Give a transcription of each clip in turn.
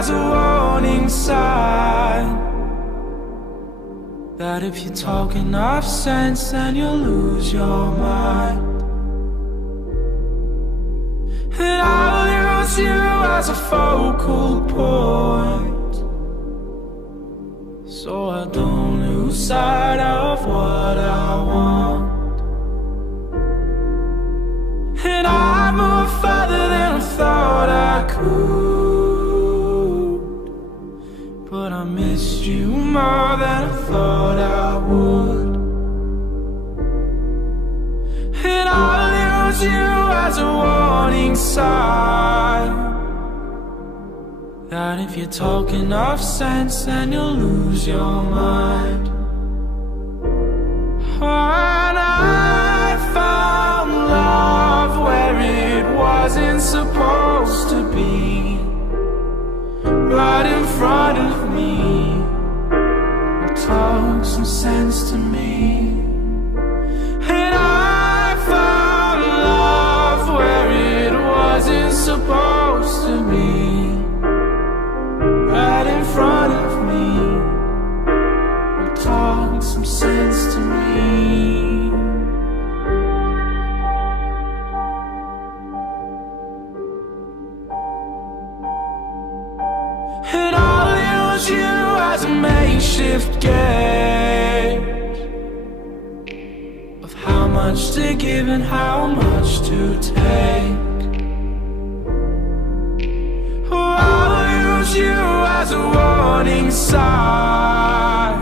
as a warning sign that if you talk enough sense, then you'll lose your mind. And I'll use you as a focal point, so I don't lose sight of what I want. And I moved further than I thought I could, but I missed you more than I thought I would. And I'll use you as a warning sign that if you talk enough sense, then you'll lose your mind. And I found love where it wasn't supposed to be, right in front of me. Talk some sense to me. And I found love where it wasn't supposed to be, right in front of me. Talk some sense to me. And I'll use you as a makeshift gauge of how much to give and how much to take. Oh, I'll use you as a warning sign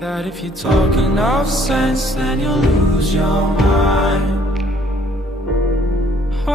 that if you talk enough sense, then you'll lose your mind. Oh,